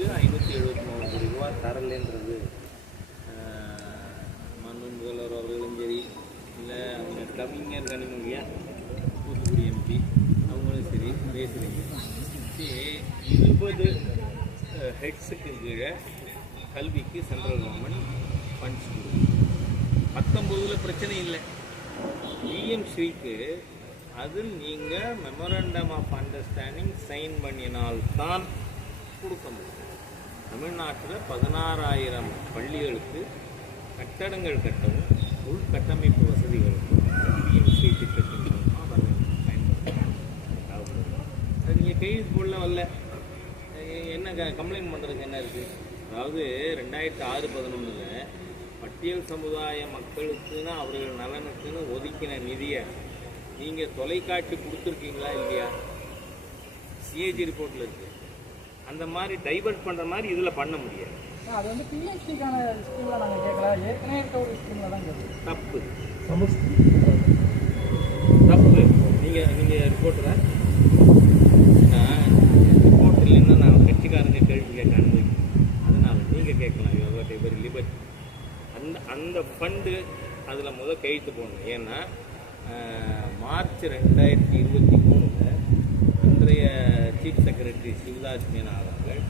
விட்டு 573 கோடி ரூபா தரலைன்றது மனு முதல்வர் அவர்களும் சரி, இல்லை அவங்க கவிஞர் கனிமொழியா தூத்துக்குடி எம்பி அவங்களும் சரி பேசுகிறீங்க. 20 ஹெட்ஸுக்கு கீழே கல்விக்கு சென்ட்ரல் கவர்மெண்ட் ஃபண்ட்ஸ் கொடுக்கும். 19 பிரச்சனை இல்லை. பிஎம் ஸ்ரீக்கு அதில் நீங்கள் மெமரண்டம் ஆஃப் அண்டர்ஸ்டாண்டிங் சைன் பண்ணினால்தான் கொடுக்க முடியும். தமிழ்நாட்டில் 16,000 பள்ளிகளுக்கு கட்டடங்கள் கட்டவும் உள்கட்டமைப்பு வசதிகளுக்கும் பிஎம் ஸ்ரீ திட்டத்தின் மூலமாக பயன்படுத்தணும். அது நீங்கள் கைது போடல வரல, என்ன கம்ப்ளைண்ட் பண்ணுறதுக்கு என்ன இருக்குது? அதாவது 2006-11 பட்டியல் சமுதாய மக்களுக்குன்னு அவர்கள் நலனுக்குன்னு ஒதுக்கின நிதியை நீங்கள் தொலைக்காட்சி கொடுத்துருக்கீங்களா இல்லையா? சிஏஜி ரிப்போர்ட்டில் இருக்குது. அந்த மாதிரி டைவர்ட் பண்ணுற மாதிரி இதில் பண்ண முடியாது. அது வந்து பிஎஸ்சிக்கான ஸ்கீமில் நாங்கள் கேட்கல, ஏற்கனவே இருக்க ஒரு ஸ்கீமில் தான் கேட்குது. தப்பு தப்பு. நீங்கள் ரிப்போர்ட்டரை ரிப்போர்ட் இல்லைன்னா நான் கட்சிக்காரங்க கேள்வி கேட்க அனுமதிக்கிறேன். அதனால் நீங்கள் கேட்கலாம். Very liberty. அந்த ஃபண்டு அதில் கையெழுத்து போடணும். ஏன்னா மார்ச் 2023 அன்றைய சீஃப் செக்ரட்டரி சிவதாஸ் மீனா அவர்கள்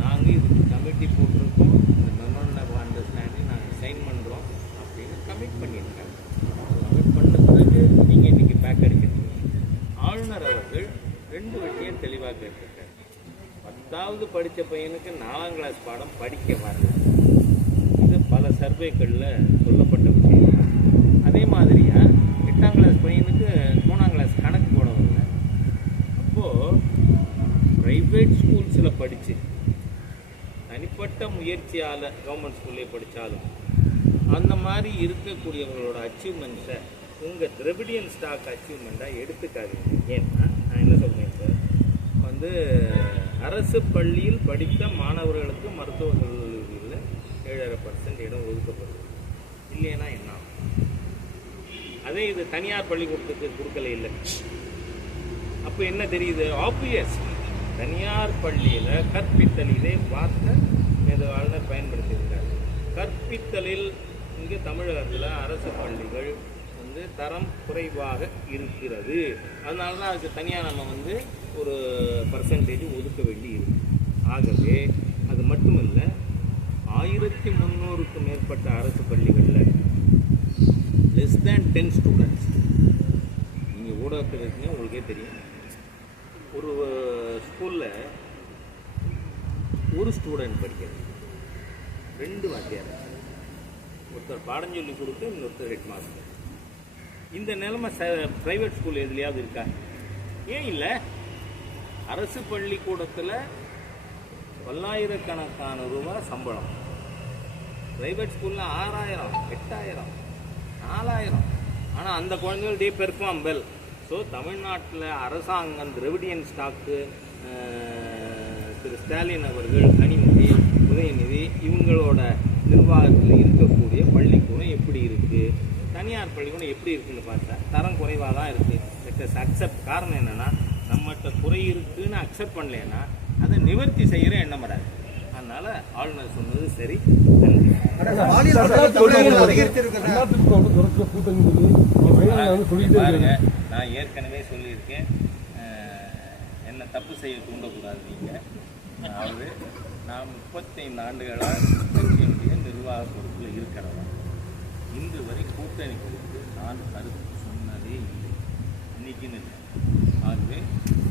நாங்கள் இதுக்கு கமிட்டி போட்டிருக்கோம், இந்த மெமரண்டம் ஆஃப் அண்டர்ஸ்டாண்டிங் நாங்கள் சைன் பண்ணுறோம் அப்படின்னு கமிட் பண்ணியிருக்காங்க. கமிட் பண்ண பிறகு நீங்கள் இன்றைக்கி பேக் அடிக்கிறீங்க. ஆளுநர் அவர்கள் 2 விஷயம் தெளிவாக கேட்டிருக்காரு. 10வது படித்த பையனுக்கு 4ஆம் கிளாஸ் பாடம் படிக்க வரல. இது பல சர்வேக்களில் சொல்லப்பட்ட விஷயம். அதே மாதிரியாக 8ஆம் கிளாஸ் பையனுக்கு 3ஆம் கிளாஸ் கணக்கு போட வரல. அப்போது ப்ரைவேட் ஸ்கூல்ஸில் படித்து தனிப்பட்ட முயற்சியால் கவர்மெண்ட் ஸ்கூல்லே படித்தாலும் அந்த மாதிரி இருக்கக்கூடியவங்களோட அச்சீவ்மெண்ட்ஸை உங்கள் திராவிடியன் ஸ்டாக் அச்சீவ்மெண்ட்டாக எடுத்துக்காதீங்க. ஏன்னா நான் என்ன சொல்கிறேன் சார், அரசு பள்ளியில் படித்த மாணவர்களுக்கு மருத்துவ கல்லூரியில் 7.5% இடம் ஒதுக்கப்படுது. இல்லைன்னா என்ன? அதே இது தனியார் பள்ளிக்கூடத்துக்கு கொடுக்கல இல்லை. அப்போ என்ன தெரியுது? ஆப்வியஸ் தனியார் பள்ளியில் கற்பித்தல் இதே பார்த்த ஆளுநர் பயன்படுத்தியிருக்காரு. கற்பித்தலில் இங்கே தமிழகத்தில் அரசு பள்ளிகள் தரம் குறைவாக இருக்கிறது. அதனால தான் அதுக்கு தனியாக நம்ம ஒரு பர்சன்டேஜ் ஒதுக்க வேண்டி இருக்கு. ஆகவே அது மட்டும் இல்லை, 1300க்கும் மேற்பட்ட அரசு பள்ளிகளில் லெஸ் தேன் 10 ஸ்டூடெண்ட்ஸ். நீங்கள் ஊடகத்தில் இருக்கீங்க, உங்களுக்கே தெரியும். ஒரு ஸ்கூலில் ஒரு ஸ்டூடெண்ட் படிக்கிறது, 2 வாத்தியார், ஒருத்தர் பாடம் சொல்லி கொடுத்து இன்னொருத்தர் ஹெட் மாஸ்டர். இந்த நிலைமை ப்ரைவேட் ஸ்கூல் எதுலையாவது இருக்கா? ஏன் இல்லை? அரசு பள்ளிக்கூடத்தில் பல்லாயிரக்கணக்கான ரூபா சம்பளம், ப்ரைவேட் ஸ்கூலில் 6,000, 8,000, 4,000. ஆனால் அந்த குழந்தைகள் டே பெர்ஃபார்ம் வெல். ஸோ தமிழ்நாட்டில் அரசாங்கம் திராவிடியன் ஸ்டாக்கு திரு ஸ்டாலின் அவர்கள், கனிமொழி, உதயநிதி இவங்களோட நிர்வாகத்தில் இருக்கக்கூடிய பள்ளிக்கூடம் எப்படி இருக்குது, தனியார் பள்ளிக்கூடம் எப்படி இருக்குதுன்னு பார்த்தா தரம் குறைவாக தான் இருக்குது. Let accept. காரணம் என்னென்னா, நம்மகிட்ட குறை இருக்குதுன்னு அக்செப்ட் பண்ணலைன்னா அதை நிவர்த்தி செய்கிற எண்ணம் வராது. அதனால் ஆளுநர் சொன்னது சரி. பாருங்க, நான் ஏற்கனவே சொல்லியிருக்கேன், என்னை தப்பு செய்ய தூண்டக்கூடாது. நீங்கள் அதாவது நான் 35 ஆண்டுகளாக கட்சியினுடைய நிர்வாக பொறுப்பில் இருக்கிறவன். இன்று வரை கூட்டணி குறித்து நான் கருத்து சொன்னதே இல்லை, இன்னைக்குன்னு இல்லை. ஆகவே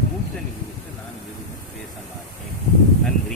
கூட்டணி குறித்து நான் எதுவும் பேச மாட்டேன். நன்றி.